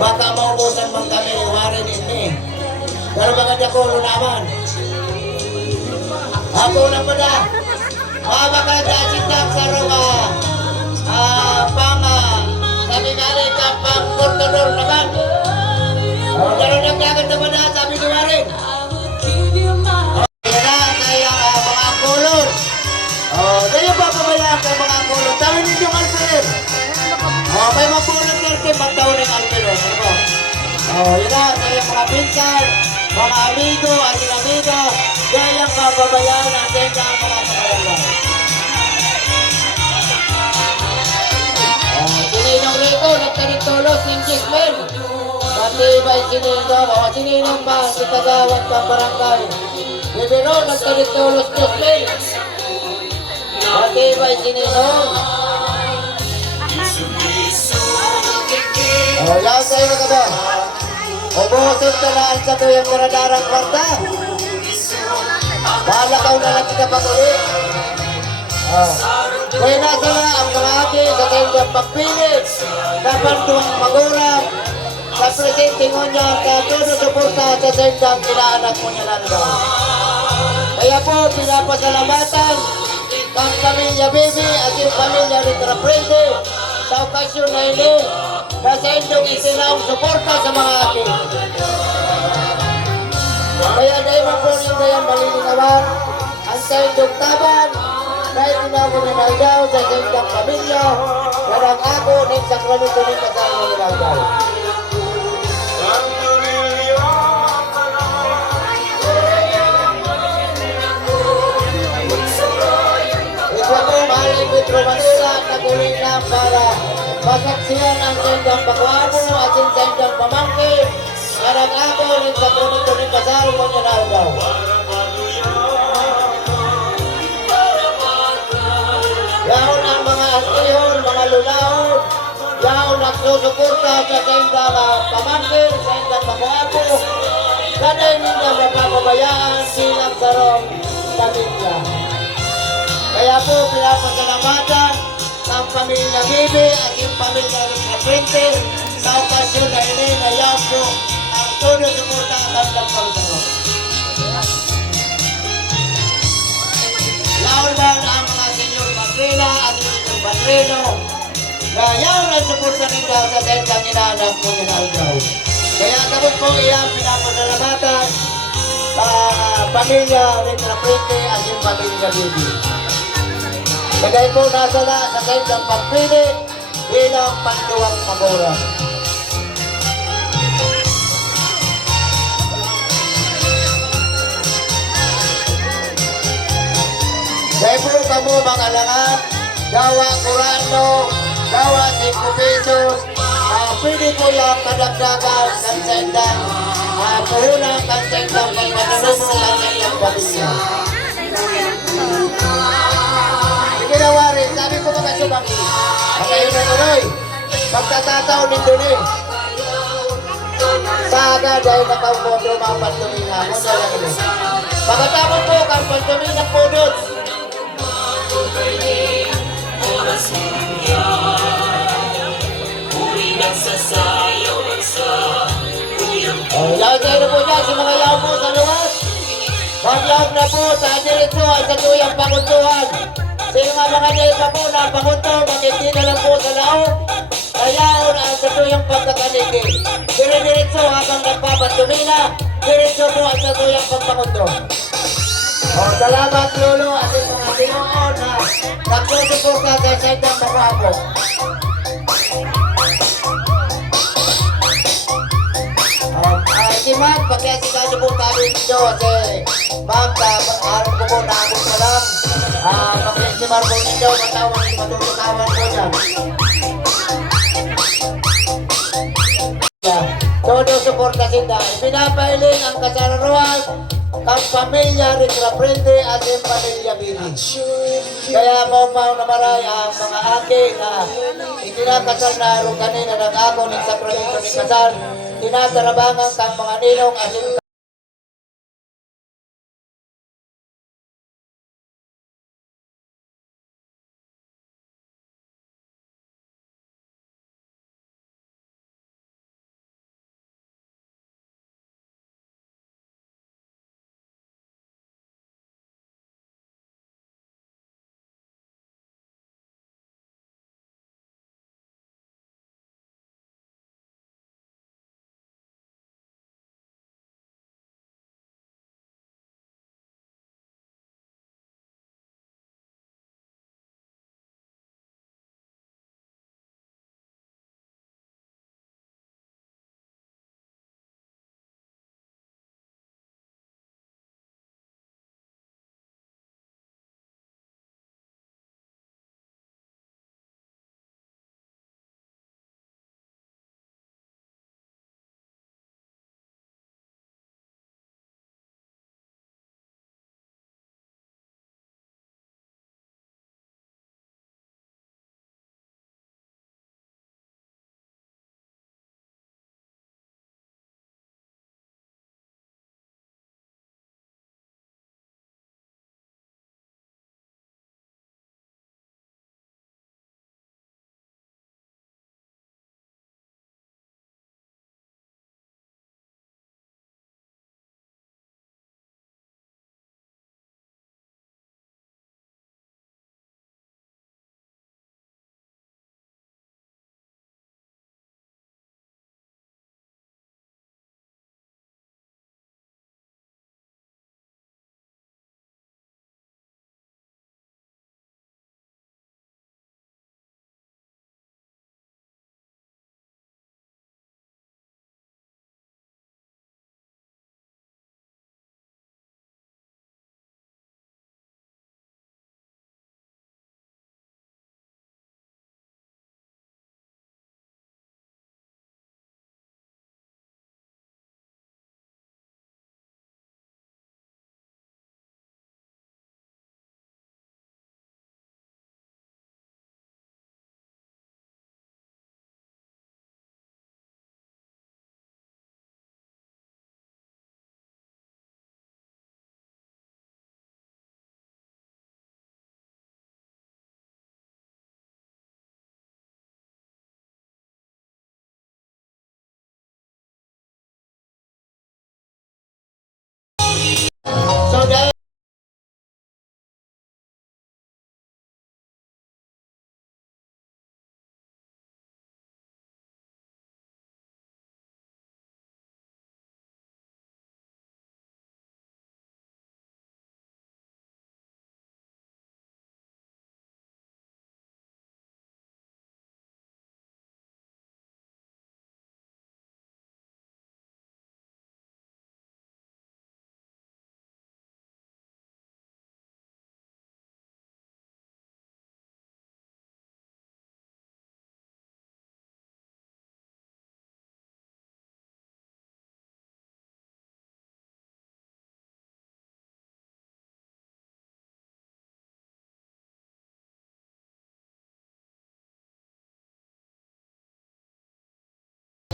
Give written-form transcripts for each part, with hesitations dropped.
Baka maubusan man kami, warin ini. Pero maganda ko naman. Ako na pala. Mabakada sitak sa runga. Sabi nga rin ka pang portador naman. Gano'n ang kagad naman na sabi ni Warin. Kaya na, kaya mga kulon. Dahil ba pabayaan kayo mga kulon? Tawin ninyo Alper. May makulon kerte, magtawin ng Alper. Ano po? Yun na, kaya mga pinsan, mga amigo, ating amiga, kaya pababayaan natin ang mga kakalanggan. Sininong rito, nagtanitulos ng Giswell. Matibay sininong, sininong ba, si Kagawat pa barangay. Bibiro, nagtanitulos Giswell. Matibay sininong. Yan tayo na ka ba? Ubusin talaan sa tuyang naradarang kwarta. Balakaw na lang kita pag-uli. Kaya nasa na ang mga ati sa kanyang pagpilit na pantuang magurang sa presenting mo niya at todo suporta sa sendang kinaanak mo niya nandang. Kaya po pinapasalamatan ang pamilya Bibi at yung pamilya Ritra Prende sa okasyon na ini na sa inyong isinaong suporta sa mga ati. Kaya dahil mo po yung dayang malilinawan ang sa inyong taban dahil tinawag na naldaw sa sendang pamilya karang ako ng sakramento ng kasama ng naldaw. Ito po maling Metro Manila at naguling lang para masaksiyan ang sendang pagwabo at sendang pamangkin karang ako ng sakramento ng kasama ng naldaw. Yaon ang mga astihon, mga lulahon, yaon nagsusuporta sa sendang pamangkin, sendang pagwapo, kanay ninyo mapapabayaan silang sarong pamilya. Kaya po pinapasalamatan ang pamilya Bibi at yung pamilya Ritra Prende sa okasyon na ini na yaon po ang todo suporta at ang pagsarong. Yaon ba ang mga senyor Madrina at Mr. Padrino na yaon ang suporta nila sa sendang inaanak mo ginaldaw. Kaya tapos po iyan pinapasalamatan sa pamilya Ritra Prende at yung pamilya Bibi. Kagay po nasala sa sendang pagpili bilang panduwang magura. Kaya po kamo mga langan, gawa kurano, gawa 5 pesos, pwede po lang kadagdagan ng sendang puhunan ng sendang pagpanalumo ng sendang pamilya. Sige na Warin, sabi ko mga subaki, makain na nuloy, pagkatataw ni Duni. Saga dahil nakamodo mga pantumina, muna lang ito. Pagkatapos po kang pantumina po doon. Lahat kayo na po dyan sa mga yaw po sa luwas. Mag-love na po sa diretso at sa tuyang panguntuhan. Sa mga dahil pa po na pangunto, mag-hindi na lang po sa laot. Ayaw na sa tuyang pagkakaligi. Dire-diretso habang nagpapatumina, diretso po at sa tuyang pagpakunto. Salamat Lolo at yung mga tinuon na nagsusuporta sa sendang magwapo. Si Ma'am, pagkasikan niyo po kami dito kasi Ma'am, araw ko po na ako pa lang. Pagkasimar po ninyo, matawan yung matutukawan ko dyan. Todo suporta sinda. Pinapailing ang kasararuan ang pamilya Ritra Prende at yung pamilya Bibi. Kaya maupaw na maray ang mga aking na itinakasal na ruganin na nag-ako ng sakramento ni kasal. Tinatarabangan kang mga ninong at yung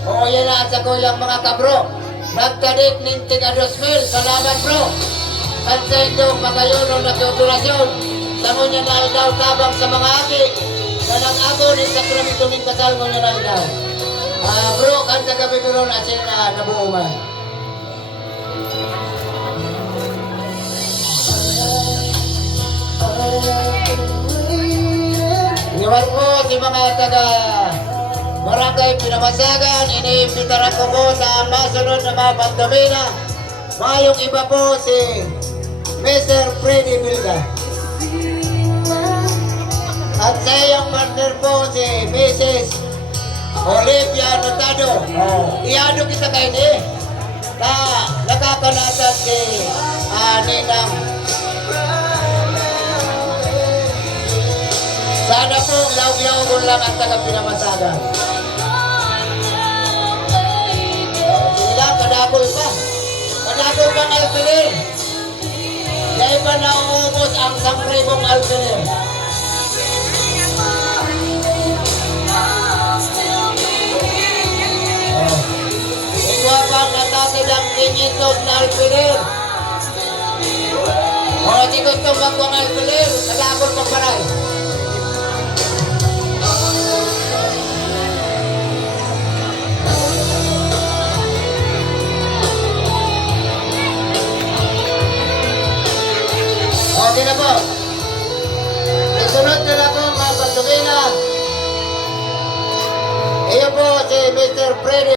O yan na sa kulang mga kabro. Nagtadik ng tiga 2,000. Salamat bro. Kansa ito magayon o nag-operasyon. Tangon niya na daw tabang sa mga aki. Kanang ako ni sakramento ng kasal mo niya na daw. Bro, kansa gabi ko ron asin na nabuo man. Iniwan ko si mga taga Barangay Pinamasagan, iniimbitaran ko po sa masunod na mga pantomina. Mayong iba po si Mr. Freddy Milga. At sa iyong partner po si Mrs. Olivia Notado. Iado kita kayo ni. Nakakanatan si Ninang. Sana po yaw-yaw ko lang ang taga Pinamasagan. Sila, kadakol pa. Kadakol pa ng alpilir. Dahil pa nauubos ang 10,000 alpilir. Ikaw pang natatid ang 500 na alpilir. O, di gusto magwang alpilir. Kadakol pang paray. Okay na po. Isunod na lang po mga pantumina. Iyo po si Mr. Freddy